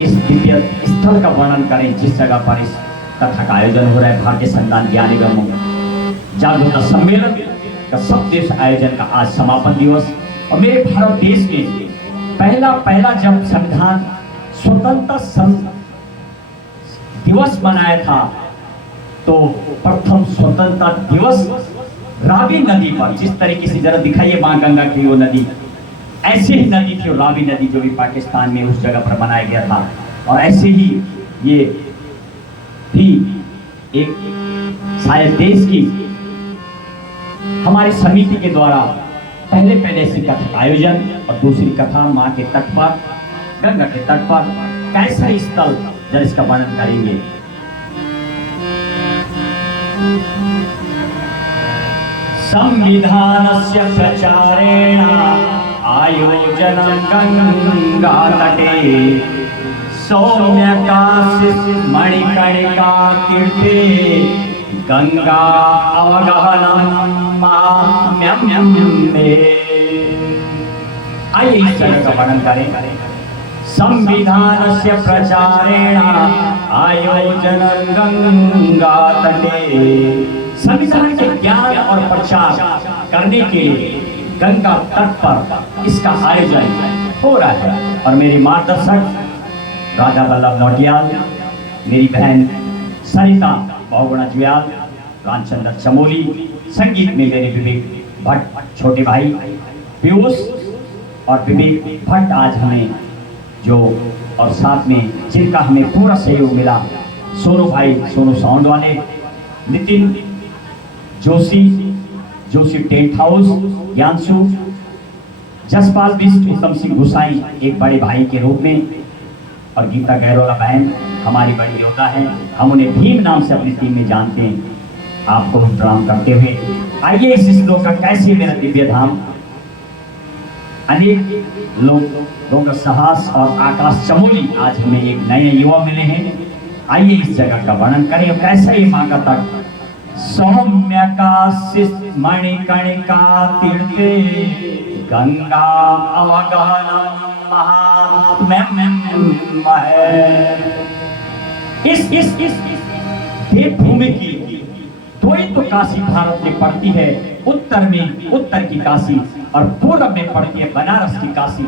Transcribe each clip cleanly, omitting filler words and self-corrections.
इस दिव्य स्थल का वर्णन करें जिस जगह पर इस कथा का आयोजन हो रहा है। भारतीय संतान ज्ञान एवं जागरूकता सम्मेलन का सब देश आयोजन का आज समापन दिवस। और मेरे भारत देश में पहला जब संविधान स्वतंत्रता दिवस मनाया था तो प्रथम स्वतंत्रता दिवस रावी नदी पर, जिस तरीके से जरा दिखाइए मां गंगा की वो नदी, ऐसे ही नदी थी रावी नदी जो भी पाकिस्तान में उस जगह पर बनाया गया था। और ऐसे ही ये भी एक शायद देश की हमारी समिति के द्वारा पहले से कथा आयोजन और दूसरी कथा माँ के तट पर, गंगा के तट पर कैसा स्थल जब इसका वर्णन करेंगे। संविधानस्य प्रचारेण आयोजनं गंगातटे सौम्यकाशिष मणिकर्णिका तीर्थे गंगा अवगहनं माहात्म्यं मे। आइए इस जगह का वर्णन करें। संविधानस्य प्रचारेण आयोजनं गंगातटे, संविधान के ज्ञान और प्रचार करने के लिए गंगा तट पर इसका आयोजन हो रहा है। और मेरी मार्गदर्शक राजा वल्लभ नौटियाल, मेरी बहन सरिता बहुगुणा जुयाल, रामचंद्र चमोली, संगीत में मेरे विवेक भट्ट छोटे भाई पीयूष और विवेक भट्ट आज हमें जो, और साथ में जिनका हमें पूरा सहयोग मिला, सोनू भाई सोनू साउंड वाले, नितिन जोशी टेंट हाउस, ज्ञानशु, जसपाल बिष्ट, उत्तम सिंह गुसाई एक बड़े भाई के रूप में, और गीता गहरोला बहन हमारी बड़ी योद्धा है। हम उन्हें भीम नाम से अपनी टीम में जानते हैं। आपको प्रणाम करते हुए आइए इस श्लोक का कैसे मेरा दिव्य धाम, अनेक लोगों का साहस और आकाश चमोली आज हमें एक नए युवा मिले हैं। आइए इस जगह का वर्णन करें और कैसा ये माँ का तट। सौम्यकाशिष मणिकर्णिका तीर्थे गंगा अवगहनं माहात्म्यं मे। इस देवभूमि की दो ही तो काशी भारत में पड़ती है, उत्तर में उत्तर की काशी और पूर्व में पड़ती है बनारस की काशी।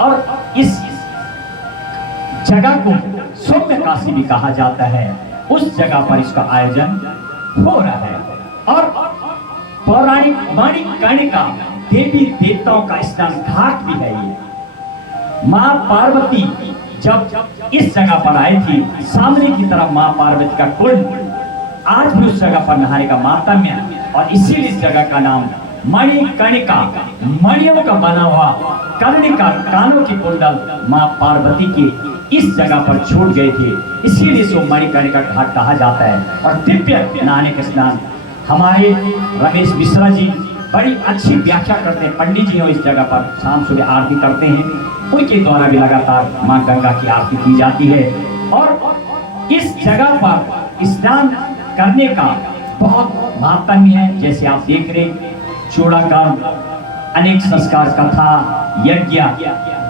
और इस जगह को सौम्य काशी भी कहा जाता है। उस जगह पर इसका आयोजन हो रहा है। और पौराणिक मणिकर्णिका देवी देवताओं का स्नान घाट भी है। ये माँ पार्वती जब इस जगह पर आई थी, सामने की तरफ माँ पार्वती का कुंड, आज भी उस जगह पर नहाने का मातम्य, और इसीलिए इस जगह का नाम मणिकर्णिका, मणियों का बना हुआ कर्णिका, कानों की कुंडल माँ पार्वती के इस जगह पर छूट गए थे, इसीलिए इसको मणिकर्णिका घाट कहा जाता है। और दिव्य नहाने के स्नान हमारे रमेश मिश्रा जी बड़ी अच्छी व्याख्या करते हैं, पंडित जी हो इस जगह पर शाम सुबह आरती करते हैं, उनके द्वारा भी लगातार माँ गंगा की आरती की जाती है। और इस जगह पर स्नान करने का बहुत महात्म्य है। जैसे आप देख रहे, चूड़ाकर्म, अनेक संस्कार, कथा, यज्ञ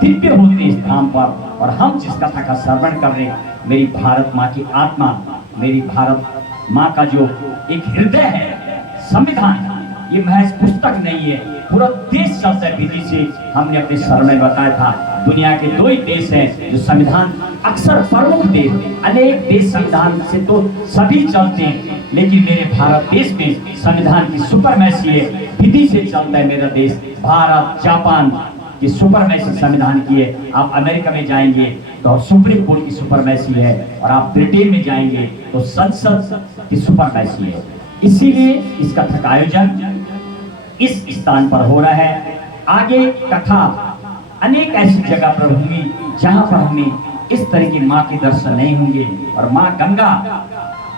दिव्य होते हैं इस धाम पर। और हम जिस कथा का श्रवण कर रहे हैं, मेरी भारत माँ की आत्मा, मेरी भारत माँ का जो एक हृदय है, संविधान, ये महज पुस्तक नहीं है, पूरा देश चलता है विधि से। हमने अपने शरण में बताया था, दुनिया के दो ही देश हैं जो संविधान, अक्सर प्रमुख देश, अनेक देश संविधान से तो सभी चलते हैं, लेकिन मेरे भारत देश में संविधान की सुपरमैसी है, विधि से चलता है मेरा देश। भारत जापान की सुपरमैसी संविधान की है। आप अमेरिका में जाएंगे तो सुप्रीम कोर्ट की सुपरमैसी है, और आप ब्रिटेन में जाएंगे तो संसद की सुपरमैसी है। इसीलिए इस कथा का आयोजन इस स्थान पर हो रहा है। आगे कथा अनेक ऐसी जगह पर होंगी जहां पर हमें इस तरह की माँ के दर्शन नहीं होंगे। और माँ गंगा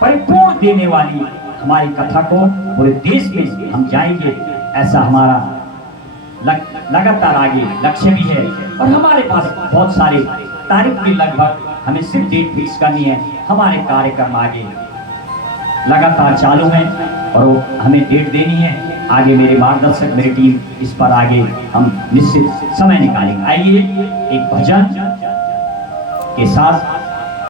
परिपूर्ण देने वाली हमारी कथा को पूरे देश में हम जाएंगे, ऐसा हमारा लगातार आगे लक्ष्य भी है। और हमारे पास बहुत सारे तारीख भी लगभग, हमें सिर्फ डेट फिक्स करनी है। हमारे कार्यक्रम आगे लगातार चालू है और वो हमें डेट देनी है। आगे मेरे मार्गदर्शक, मेरी टीम इस पर आगे हम निश्चित समय निकालेंगे। आइए एक भजन के साथ